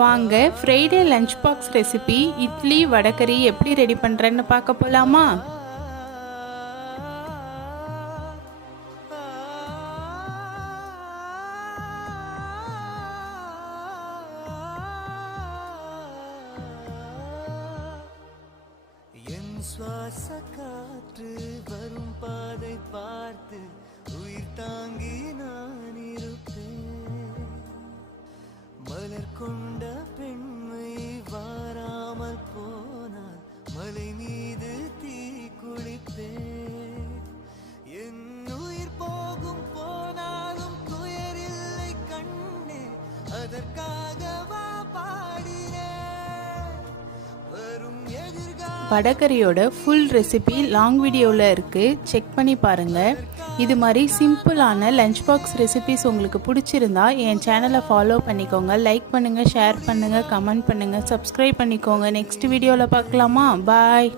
வாங்க Friday lunch box recipe idli vadacurry எப்படி ready பண்ணுறேன்னு பார்க்க போகலாமா? சுவாச காற்று வரும் பாதை பார்த்து உயிர் தாங்கி நான் இருப்பேன். மலர் கொண்ட பெண்மை வாராமல் போனால் மலை மீது தீ குளிப்பேன். என் உயிர் போகும் போனாலும் துயரில்லை கண்ணே, அதற்காகவா பாடினேன். வரும் எதிர்கால வடகறியோட ஃபுல் ரெசிபி லாங் வீடியோவில் இருக்குது, செக் பண்ணி பாருங்கள். இது மாதிரி சிம்பிளான லஞ்ச் பாக்ஸ் ரெசிபிஸ் உங்களுக்கு பிடிச்சிருந்தா என் சேனலை ஃபாலோ பண்ணிக்கோங்க, லைக் பண்ணுங்கள், ஷேர் பண்ணுங்கள், கமெண்ட் பண்ணுங்கள், சப்ஸ்கிரைப் பண்ணிக்கோங்க. நெக்ஸ்ட் வீடியோவில் பார்க்கலாமா? பாய்.